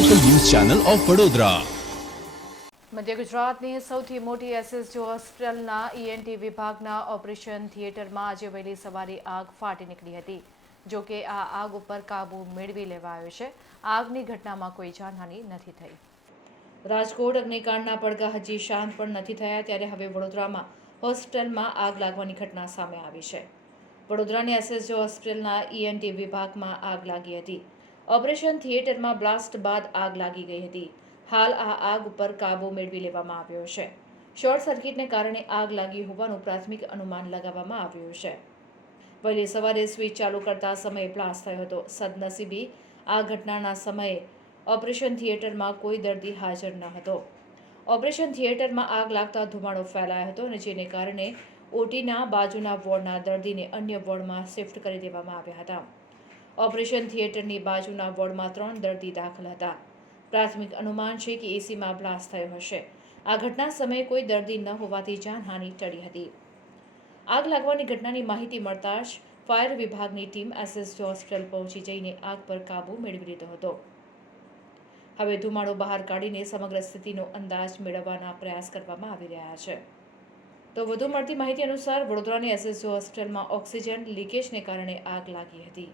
Channel of Vadodara મધ્ય ગુજરાતની સૌથી મોટી એસએસજી હોસ્પિટલના ઈએનટી વિભાગના ઓપરેશન થિયેટરમાં આજે વહેલી સવારે આગ ફાટી નીકળી હતી. જો કે આ આગ ઉપર કાબૂ મેળવી લેવાયો છે. આગની ઘટનામાં કોઈ જાનહાનિ નથી થઈ. રાજકોટ અગ્નિકાંડના પડઘા હજી શાંત પણ નથી થયા ત્યારે હવે વડોદરામાં હોસ્પિટલમાં આગ લાગવાની ઘટના સામે આવી છે. વડોદરાની એસએસજી હોસ્પિટલના ઈએનટી વિભાગમાં આગ લાગી હતી. ઓપરેશન થિયેટરમાં બ્લાસ્ટ બાદ આગ લાગી ગઈ હતી. હાલ આ આગ ઉપર કાબુ મેળવી લેવામાં આવ્યો છે. શોર્ટ સર્કિટને કારણે આગ લાગી હોવાનું પ્રાથમિક અનુમાન લગાવવામાં આવ્યું છે. વહેલી સવારે સ્વિચ ચાલુ કરતા સમયે બ્લાસ્ટ થયો હતો. સદનસીબી આ ઘટનાના સમયે ઓપરેશન થિયેટરમાં કોઈ દર્દી હાજર ન હતો. ઓપરેશન થિયેટરમાં આગ લાગતા ધુમાડો ફેલાયો હતો અને જેને કારણે ઓટીના બાજુના વોર્ડના દર્દીને અન્ય વોર્ડમાં શિફ્ટ કરી દેવામાં આવ્યા હતા. ઓપરેશન થિયેટરની બાજુના વોર્ડમાં ત્રણ દર્દી દાખલ હતા. પ્રાથમિક અનુમાન છે કે એસીમાં બ્લાસ્ટ થયો હશે. આ ઘટના સમયે કોઈ દર્દી ન હોવાથી જાનહાનિ ટળી હતી. આગ લાગવાની ઘટનાની માહિતી મળતા જ ફાયર વિભાગની ટીમ એસએસજી હોસ્પિટલ પહોંચી જઈને આગ પર કાબૂ મેળવી લીધો હતો. હવે ધુમાડો બહાર કાઢીને સમગ્ર સ્થિતિનો અંદાજ મેળવવાના પ્રયાસ કરવામાં આવી રહ્યા છે. તો વધુ મળતી માહિતી અનુસાર વડોદરાની એસએસજી હોસ્પિટલમાં ઓક્સિજન લીકેજને કારણે આગ લાગી હતી.